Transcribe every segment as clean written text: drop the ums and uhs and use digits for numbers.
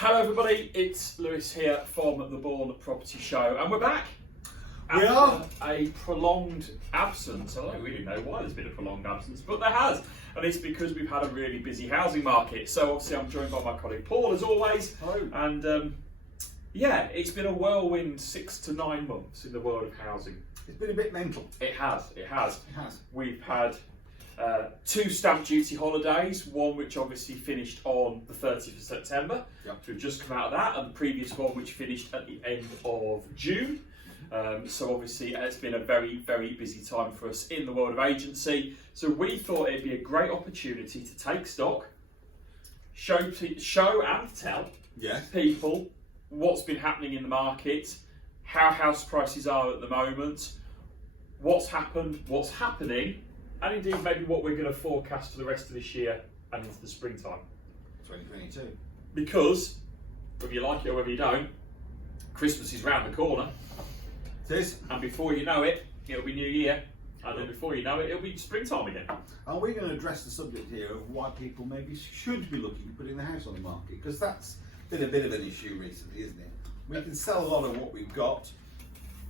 Hello everybody, it's Lewis here from the Bourne Property Show, and we're back. We are. A prolonged absence. I don't really know why there's been a prolonged absence, but there has. And it's because we've had a really busy housing market. So obviously I'm joined by my colleague Paul as always. Hello. And yeah, it's been a whirlwind 6 to 9 months in the world of housing. It's been a bit mental. It has. It has. We've had 2 stamp duty holidays, one which obviously finished on the 30th of September. Yep. So we've just come out of that, and the previous one which finished at the end of June. So obviously it's been a very, very busy time for us in the world of agency. So we thought it'd be a great opportunity to take stock, show and tell people what's been happening in the market, how house prices are at the moment, what's happened, what's happening, and indeed maybe what we're going to forecast for the rest of this year and into the springtime. 2022. Because, whether you like it or whether you don't, Christmas is round the corner. It is. And before you know it, it'll be New Year. And then before you know it, it'll be springtime again. Are we going to address the subject here of why people maybe should be looking at putting the house on the market? Because that's been a bit of an issue recently, isn't it? We can sell a lot of what we've got,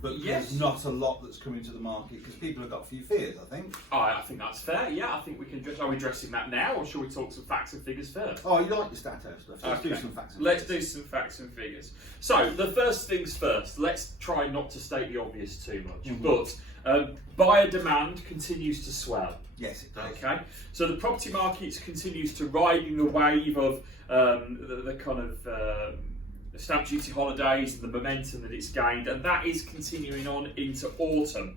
but there's not a lot that's coming to the market because people have got a few fears, I think. I think that's fair, yeah. I think we can are we addressing that now, or shall we talk some facts and figures first? Oh, you like your stat house stuff. Let's do some facts and Let's figures. do some facts and figures. So, the first things first, let's try not to state the obvious too much, but buyer demand continues to swell. Yes, it does. Okay, so the property market continues to riding the wave of the kind of stamp duty holidays and the momentum that it's gained, and that is continuing on into autumn.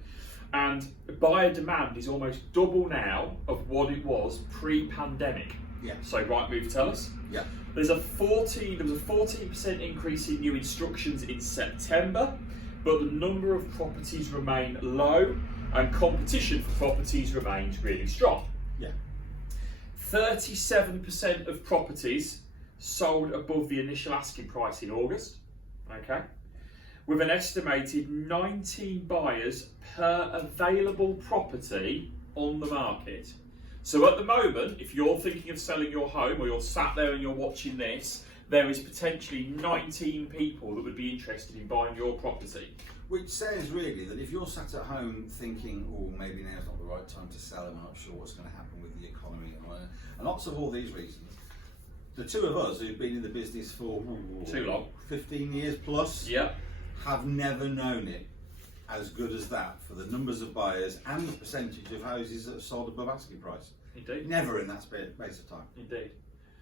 And buyer demand is almost double now of what it was pre-pandemic. Yeah. So Rightmove tell us. Yeah. There was a 14% increase in new instructions in September, but the number of properties remain low and competition for properties remains really strong. Yeah. 37% of properties sold above the initial asking price in August, okay, with an estimated 19 buyers per available property on the market. So at the moment, if you're thinking of selling your home, or you're sat there and you're watching this, there is potentially 19 people that would be interested in buying your property. Which says really that if you're sat at home thinking, oh, maybe now's not the right time to sell and I'm not sure what's going to happen with the economy and lots of all these reasons, the two of us who've been in the business for too long, 15 years plus, have never known it as good as that for the numbers of buyers and the percentage of houses that have sold above asking price. Indeed. Never in that space of time. Indeed.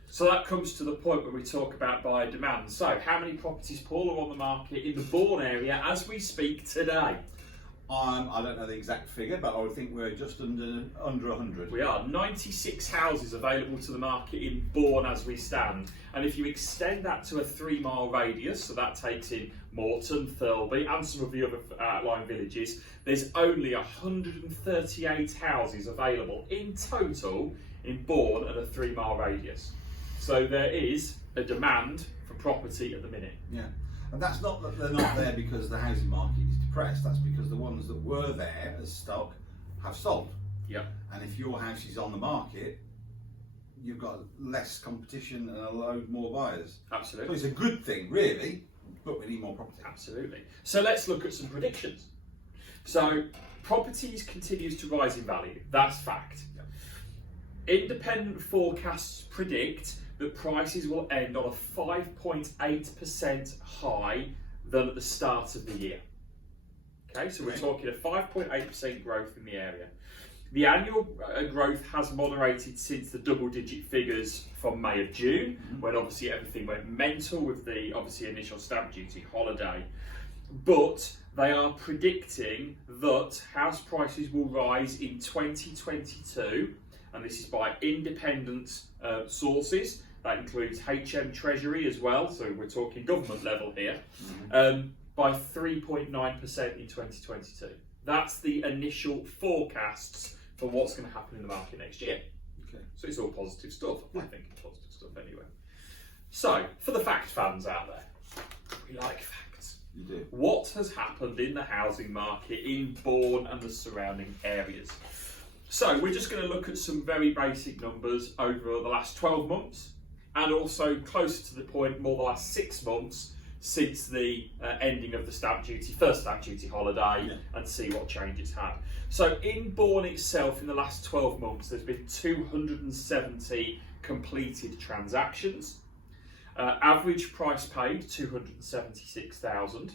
So that comes to the point where we talk about buyer demand. So how many properties, Paul, are on the market in the Bourne area as we speak today? I don't know the exact figure, but I would think we're just under 100. We are 96 houses available to the market in Bourne as we stand. And if you extend that to a 3-mile radius, so that takes in Morton, Thurby and some of the other outlying villages, there's only 138 houses available in total in Bourne at a 3-mile radius. So there is a demand for property at the minute. Yeah. And that's not that they're not there because the housing market is depressed, that's because the ones that were there as stock have sold. Yeah. And if your house is on the market, you've got less competition and a load more buyers. Absolutely. So it's a good thing, really, but we need more property. Absolutely. So let's look at some predictions. So properties continues to rise in value, that's fact. Yeah. Independent forecasts predict that prices will end on a 5.8% high than at the start of the year. Okay, so we're talking a 5.8% growth in the area. The annual growth has moderated since the double-digit figures from May of June, when obviously everything went mental with the obviously initial stamp duty holiday. But they are predicting that house prices will rise in 2022, and this is by independent sources. That includes HM Treasury as well, so we're talking government level here, by 3.9% in 2022. That's the initial forecasts for what's going to happen in the market next year. Okay. So it's all positive stuff. I think it's positive stuff anyway. So, for the fact fans out there, we like facts. You do. What has happened in the housing market in Bourne and the surrounding areas? So we're just going to look at some very basic numbers over the last 12 months and also closer to the point, more the last 6 months since the ending of the first stamp duty holiday, and see what change it's had. So in Bourne itself, in the last 12 months, there's been 270 completed transactions. Average price paid, 276,000.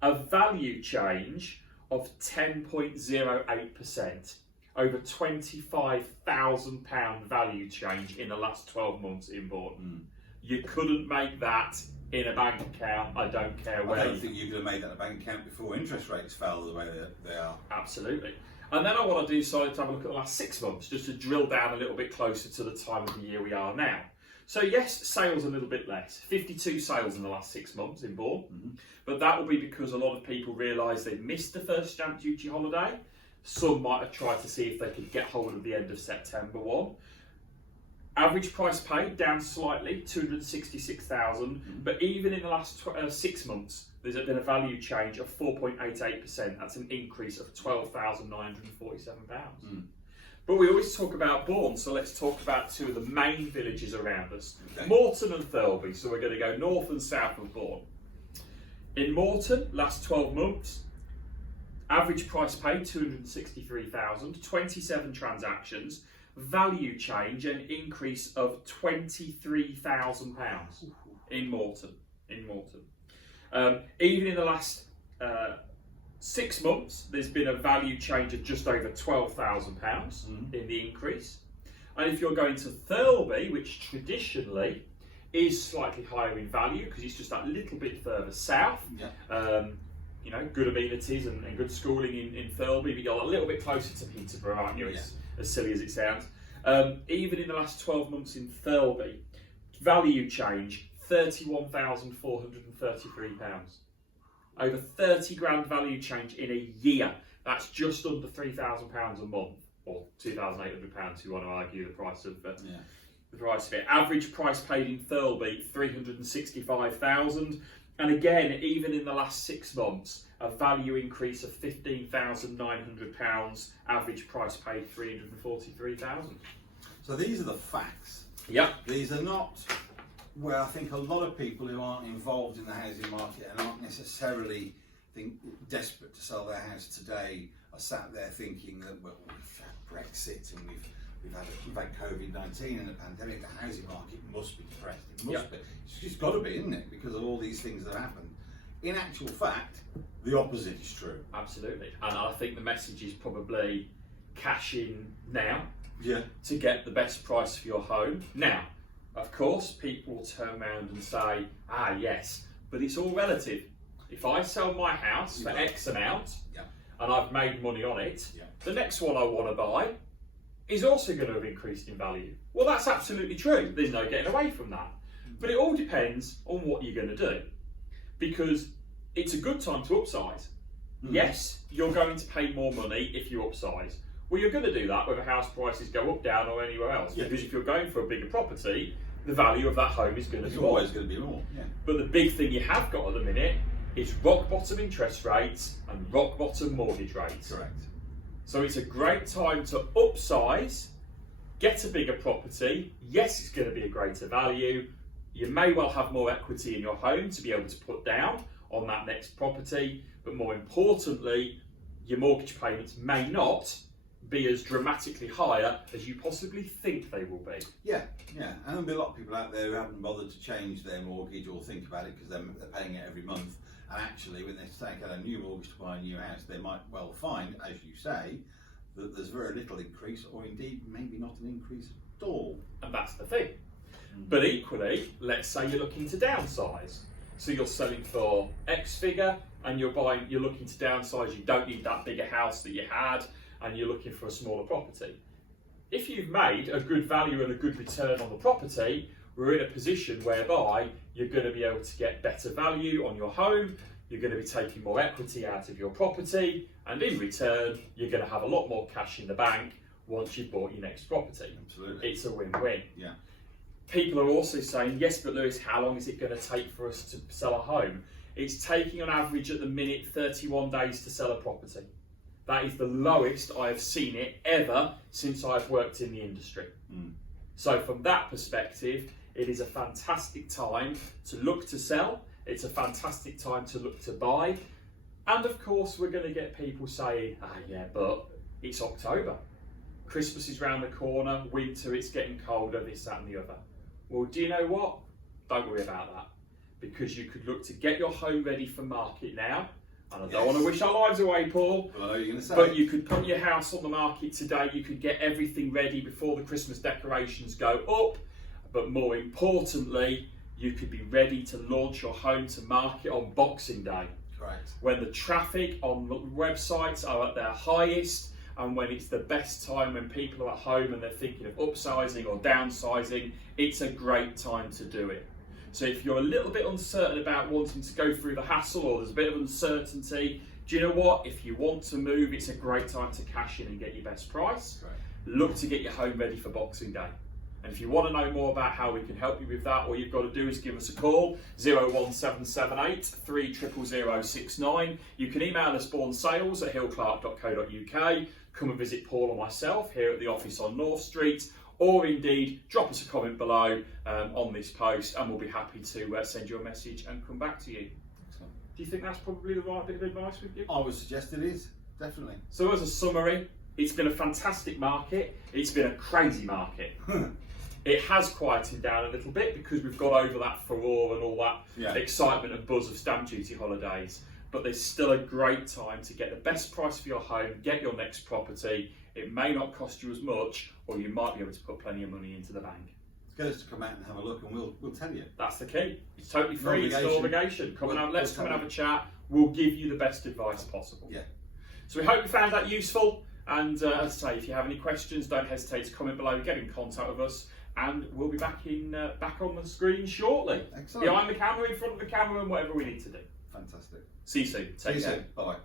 A value change of 10.08%. Over £25,000 value change in the last 12 months in Bourne. You couldn't make that in a bank account, I don't care where. I don't think you could have made that in a bank account before interest rates fell the way they are. Absolutely. And then what I decided to have a look at the last 6 months, just to drill down a little bit closer to the time of the year we are now. So yes, sales a little bit less. 52 sales in the last 6 months in Bourne. But that will be because a lot of people realise they missed the first stamp duty holiday. Some might have tried to see if they could get hold of the end of September one. Average price paid down slightly, 266,000. But even in the last 6 months, there's been a value change of 4.88%. That's an increase of £12,947. But we always talk about Bourne, so let's talk about two of the main villages around us. Okay. Morton and Thurby, so we're going to go north and south of Bourne. In Morton, last 12 months, average price paid, 263,000, 27 transactions, value change, an increase of £23,000 in Morton. Even in the last 6 months, there's been a value change of just over £12,000 in the increase. And if you're going to Thurby, which traditionally is slightly higher in value because it's just that little bit further south, you know, good amenities and good schooling in Thurby, but you're a little bit closer to Peterborough, aren't you? It's as silly as it sounds. Even in the last 12 months in Thurby, value change, £31,433. Over 30 grand value change in a year. That's just under £3,000 a month, or £2,800 if you want to argue the price of the price of it. Average price paid in Thurby, 365,000. And again, even in the last 6 months, a value increase of £15,900. Average price paid, 343,000. So these are the facts. Yep. These are not where I think a lot of people who aren't involved in the housing market and aren't necessarily desperate to sell their house today are sat there thinking that, well, we've had Brexit and we've had COVID-19 and a pandemic. The housing market must be depressed. It must be. It's just got to be, isn't it? Because of all these things that happened. In actual fact, the opposite is true. Absolutely. And I think the message is probably cash in now to get the best price for your home. Now, of course, people will turn around and say, yes, but it's all relative. If I sell my house for X amount and I've made money on it, the next one I want to buy is also going to have increased in value. Well, that's absolutely true. There's no getting away from that. But it all depends on what you're going to do. Because it's a good time to upsize. Yes, you're going to pay more money if you upsize. Well, you're going to do that whether house prices go up, down or anywhere else. Because if you're going for a bigger property, the value of that home is going to be more. It's always going to be more. But the big thing you have got at the minute is rock bottom interest rates and rock bottom mortgage rates. Correct. So it's a great time to upsize, get a bigger property. Yes, it's going to be a greater value. You may well have more equity in your home to be able to put down on that next property. But more importantly, your mortgage payments may not be as dramatically higher as you possibly think they will be. And there'll be a lot of people out there who haven't bothered to change their mortgage or think about it because they're paying it every month. And actually, when they take out a new mortgage to buy a new house, they might well find, as you say, that there's very little increase, or indeed maybe not an increase at all. And that's the thing. But equally, let's say you're looking to downsize. So you're selling for X figure, and you're looking to downsize. You don't need that bigger house that you had, and you're looking for a smaller property. If you've made a good value and a good return on the property, we're in a position whereby you're going to be able to get better value on your home, you're going to be taking more equity out of your property, and in return, you're going to have a lot more cash in the bank once you've bought your next property. Absolutely. It's a win-win. People are also saying, yes, but Lewis, how long is it going to take for us to sell a home? It's taking on average at the minute 31 days to sell a property. That is the lowest I have seen it ever since I've worked in the industry. So from that perspective, It is a fantastic time to look to sell. It's a fantastic time to look to buy. And of course, we're going to get people saying, yeah, but it's October. Christmas is round the corner, winter, it's getting colder, this, that and the other. Well, do you know what? Don't worry about that. Because you could look to get your home ready for market now. And I don't want to wish our lives away, Paul. Well, I know you're going to say. But you could put your house on the market today. You could get everything ready before the Christmas decorations go up. But more importantly, you could be ready to launch your home to market on Boxing Day. Correct. When the traffic on websites are at their highest, and when it's the best time when people are at home and they're thinking of upsizing or downsizing, it's a great time to do it. So if you're a little bit uncertain about wanting to go through the hassle, or there's a bit of uncertainty, do you know what? If you want to move, it's a great time to cash in and get your best price. Right. Look to get your home ready for Boxing Day. And if you want to know more about how we can help you with that, all you've got to do is give us a call, 01778 300069. You can email us bournesales@hillclark.co.uk. Come and visit Paul or myself here at the office on North Street, or indeed drop us a comment below on this post, and we'll be happy to send you a message and come back to you. Excellent. Do you think that's probably the right bit of advice we've given? I would suggest it is, definitely. So as a summary, it's been a fantastic market. It's been a crazy market. It has quietened down a little bit because we've got over that furore and all that excitement and buzz of stamp duty holidays. But there's still a great time to get the best price for your home, get your next property. It may not cost you as much, or you might be able to put plenty of money into the bank. Get us to come out and have a look, and we'll tell you. That's the key. It's totally free. It's no obligation. Let's come and have a chat. We'll give you the best advice possible. Yeah. So we hope you found that useful. And as I say, if you have any questions, don't hesitate to comment below. Get in contact with us, and we'll be back on the screen shortly. Excellent. Behind the camera, in front of the camera, and whatever we need to do. Fantastic. See you soon. Take care. Bye bye.